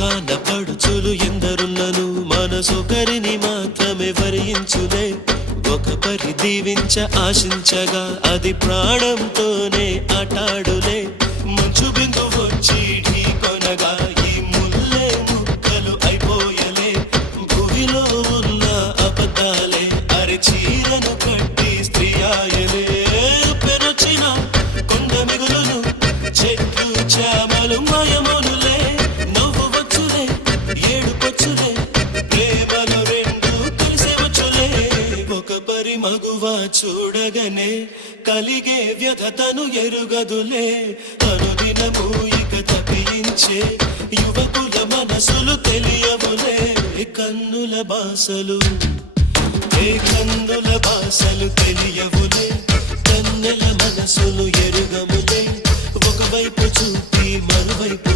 లోకాన పడుచులు ఎందరున్నను మనసొకరిని మాత్రమే వరించులే ఒక పరి దీవించ ఆశించగా అది ప్రాణంతోనే ఆటాడులే మంచు బిందు వచ్చి ఢీ కొనగా ఈ ముల్లే ముక్కలు అయిపోయలే భూమిలో ఉన్న అబద్ధాలే అరి చీరను కట్టి స్త్రీ ఆయలే పెరచిన కొండ మిగులును చెట్లు చామలు మాయమోనులే నవ్వు వచ్చులే ఏడుపొచ్చులే ప్రేమలు రెండు కలిసే వచ్చులే ఒక పరి మగువ చూడగనే కలిగే వ్యధతను ఎరుగదులే అనుదినము ఇక తప్పించే యువకుల మనసులు తెలియవులే కన్నుల బాసలు కన్నుల బాసలు తెలియవులే కన్నెల మనసులు ఎరుగములే ఒకవైపు చూపి మరువైపు